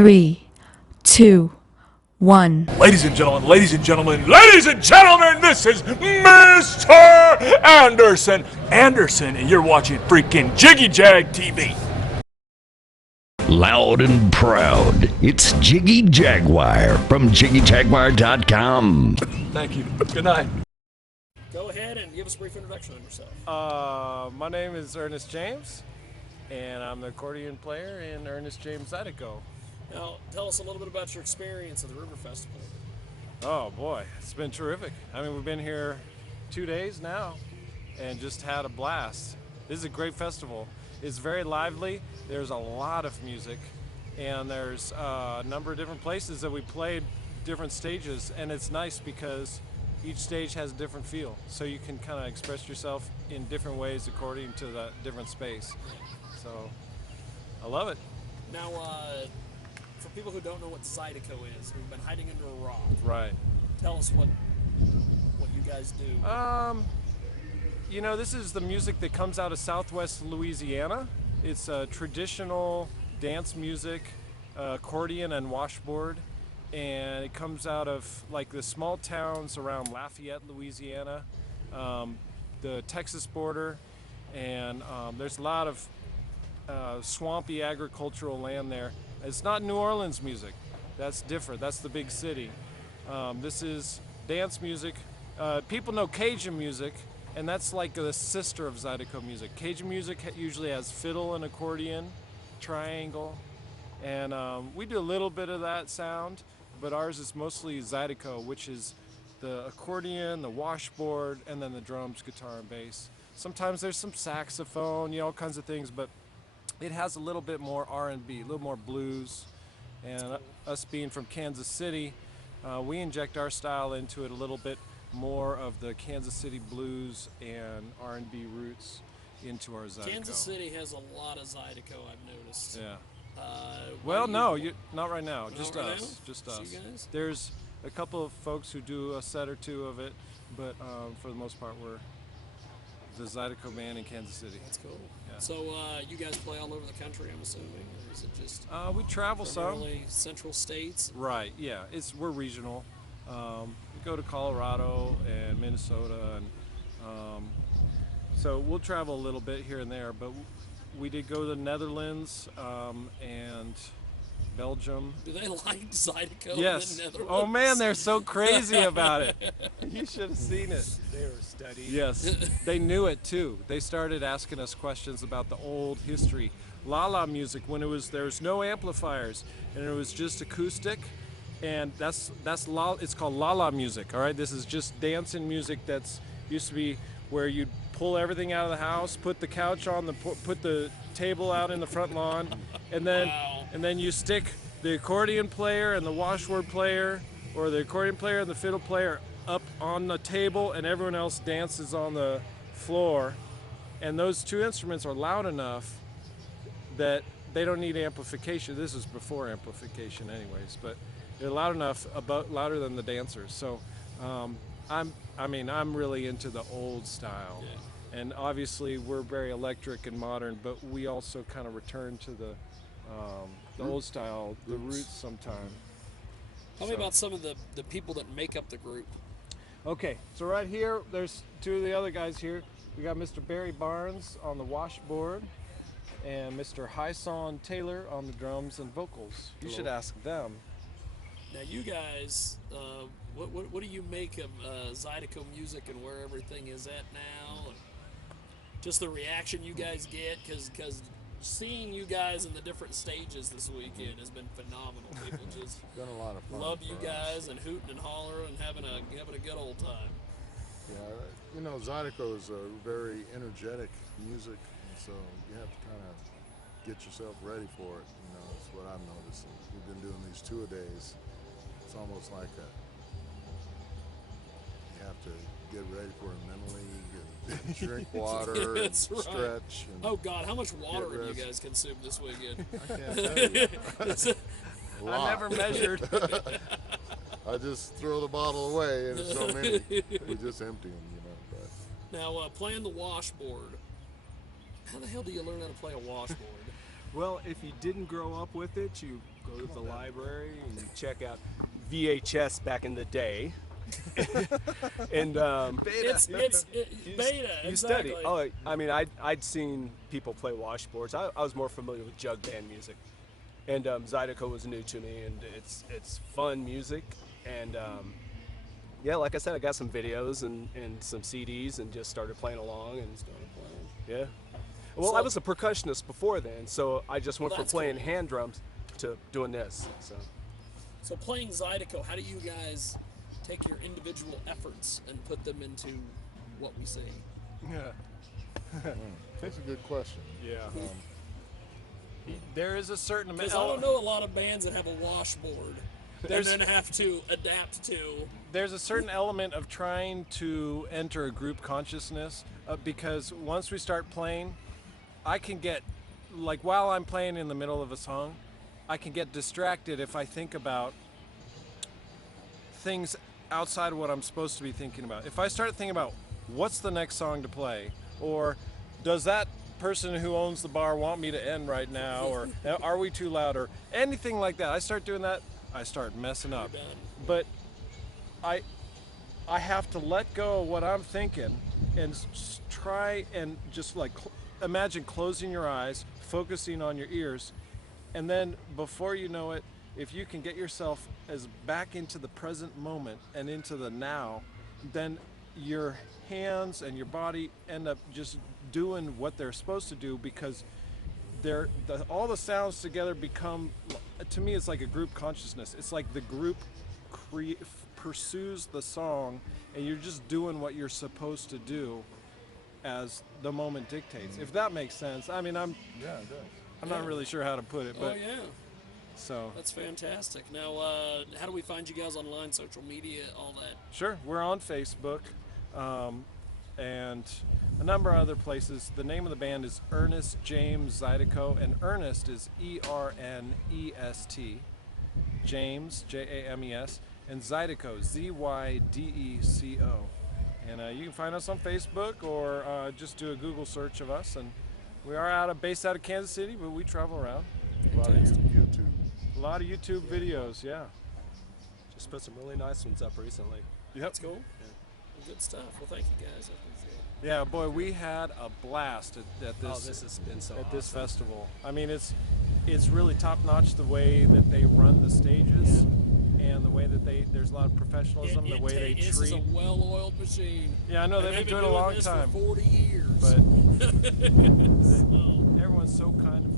Three, two, one. Ladies and gentlemen, ladies and gentlemen, ladies and gentlemen, this is Mr. Anderson. Anderson, and you're watching freaking Jiggy Jag TV. Loud and proud, it's Jiggy Jaguar from JiggyJaguar.com. Thank you. Good night. Go ahead and give us a brief introduction on yourself. My name is Ernest James, and I'm the accordion player in Ernest James Zydecko. Now, tell us a little bit about your experience at the River Festival. Oh boy, it's been terrific. I mean, we've been here 2 days now and just had a blast. This is a great festival. It's very lively. There's a lot of music, and there's a number of different places that we played different stages, and it's nice because each stage has a different feel, so you can kind of express yourself in different ways according to the different space. So I love it. Now, for people who don't know what Zydecko is, who've been hiding under a rock, Right. tell us what you guys do. You know, this is the music that comes out of Southwest Louisiana. It's traditional dance music, accordion and washboard, and it comes out of like the small towns around Lafayette, Louisiana, the Texas border, and there's a lot of swampy agricultural land there. It's not New Orleans music. That's different. That's the big city. This is dance music. People know Cajun music, and that's like the sister of Zydeco music. Cajun music usually has fiddle and accordion, triangle, and we do a little bit of that sound, but ours is mostly Zydeco, which is the accordion, the washboard, and then the drums, guitar, and bass. Sometimes there's some saxophone, all kinds of things, but it has a little bit more R&B, a little more blues, and us being from Kansas City, we inject our style into it a little bit more of the Kansas City blues and R&B roots into our Zydeco. Kansas City has a lot of Zydeco, I've noticed. Yeah. Well, No, not right now. Just right us. now? Just Just us. you guys? There's a couple of folks who do a set or two of it, but for the most part, we're the Zydeco band in Kansas City. That's cool. Yeah. So you guys play all over the country, I'm assuming, or is it just We travel some. primarily central states? Right. Yeah. We're regional. We go to Colorado and Minnesota, and so we'll travel a little bit here and there. But we did go to the Netherlands and Belgium. Do they like Zydeco Yes. in the Netherlands? Oh man, they're so crazy about it. You should have seen it. They were studying. Yes, they knew it too. They started asking us questions about the old history. La music, when there was no amplifiers and it was just acoustic, and it's called la music. All right, this is just dancing music that's used to be where you'd pull everything out of the house, put the couch on put the table out in the front lawn, and then Wow. and then you stick the accordion player and the washboard player, or the accordion player and the fiddle player up on the table, and everyone else dances on the floor. And those two instruments are loud enough that they don't need amplification. This is before amplification anyways, but they're loud enough, about louder than the dancers. So I'm really into the old style. Yeah. And obviously we're very electric and modern, but we also kind of return to the old style, the roots sometime. Tell me about some of the people that make up the group. Okay, so right here, there's two of the other guys here. We got Mr. Barry Barnes on the washboard and Mr. Hyson Taylor on the drums and vocals. You should ask them. Now, you guys, what do you make of Zydeco music and where everything is at now? And just the reaction you guys get, because seeing you guys in the different stages this weekend has been phenomenal. People just Done a lot of fun. love you for us. guys and hooting and hollering and having a good old time. Yeah, Zydeco is a very energetic music, and so you have to kind of get yourself ready for it. That's what I've noticed. We've been doing these tour-a-days. It's almost like you have to get ready for it mentally, and drink water, and That's right. stretch. And Oh God, how much water have you rest. guys consumed this weekend? I can't tell you. A lot. I never measured. I just throw the bottle away, and it's so many. We just empty them, But Now, playing the washboard, how the hell do you learn how to play a washboard? Well, if you didn't grow up with it, you go to the library and check out VHS back in the day. And It's beta. you exactly. study. Oh, I mean, I'd seen people play washboards. I was more familiar with jug band music, and Zydecko was new to me, and it's fun music. And yeah, like I said, I got some videos and some CDs, and just started playing along and started playing. Yeah. Well, So- I was a percussionist before then, so I just went Well, from that's playing cool. hand drums to doing this. So playing Zydecko, how do you guys take your individual efforts and put them into what we see? Yeah. That's a good question. Yeah. There is a certain amount. Because I don't know a lot of bands that have a washboard and then have to adapt to. There's a certain element of trying to enter a group consciousness because once we start playing, I can get, like while I'm playing in the middle of a song, I can get distracted if I think about things outside of what I'm supposed to be thinking about. If I start thinking about what's the next song to play, or does that person who owns the bar want me to end right now, or are we too loud, or anything like that, I start doing that, I start messing up. You're done. But I have to let go of what I'm thinking and try and just like imagine closing your eyes, focusing on your ears, and then before you know it, if you can get yourself as back into the present moment and into the now, then your hands and your body end up just doing what they're supposed to do, because all the sounds together become, to me, it's like a group consciousness. It's like the group pursues the song, and you're just doing what you're supposed to do as the moment dictates. If that makes sense. I mean, Yeah, it does. I'm not really sure how to put it, but Oh yeah, so that's fantastic. Now, how do we find you guys online, social media, all that? sure, we're on Facebook, and a number of other places. The name of the band is Ernest James Zydecko, and Ernest is ERNEST, James JAMES, and Zydecko ZYDECO. And you can find us on Facebook, or just do a Google search of us. And we are based out of Kansas City, but we travel around. A lot of YouTube. A lot of YouTube videos, yeah. Just put some really nice ones up recently. Yep. That's cool. Good stuff. Well, thank you guys. I appreciate it. Yeah, boy, we had a blast at Oh, this this has been so at this awesome. festival. I mean, it's really top notch the way that they run the stages, and the way that there's a lot of professionalism, the way they This is a treat. well-oiled machine. Yeah, I know they've And been doing it a long this time, for 40 years. but So- everyone's so kind to